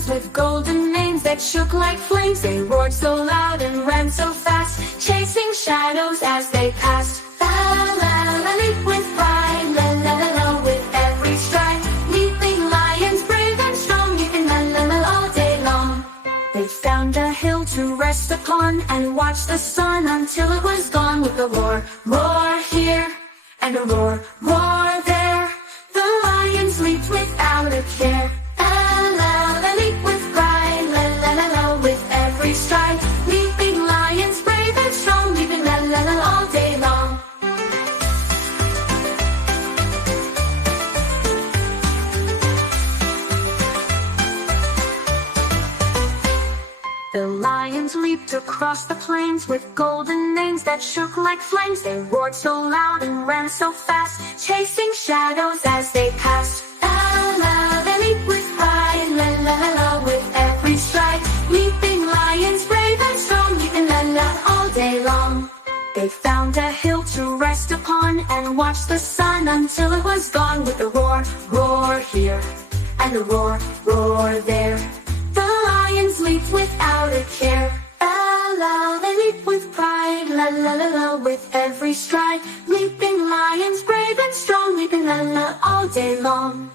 lions with golden manes that shook like flames. They roared so loud and ran so fast, chasing shadows as they passed. La la la, leap with pride, la la la la, with every stride. Leaping lions, brave and strong, leaping la la la all day long. They found a hill to rest upon and watched the sun until it was gone. With a roar, roar here, and a roar, roar there, the lions leaped without a care. La la la, leap with pride, la la la la, with every stride. Leaping lions, brave and strong, leaping la la la all day long. The lions leaped across the plains with golden manes that shook like flames. They roared so loud and ran so fast, chasing shadows as they passed. La la, they leaped with pride, la la la la, with every stride. Leaping lions, brave and strong, leaping la la all day long. They found a hill to rest upon and watched the sun until it was gone. With a roar, roar here, and a roar, roar there, the lions leaped without a care. La la, they leap with pride, la la la la, with every stride. Leaping lions, brave and strong, leaping la la all day long.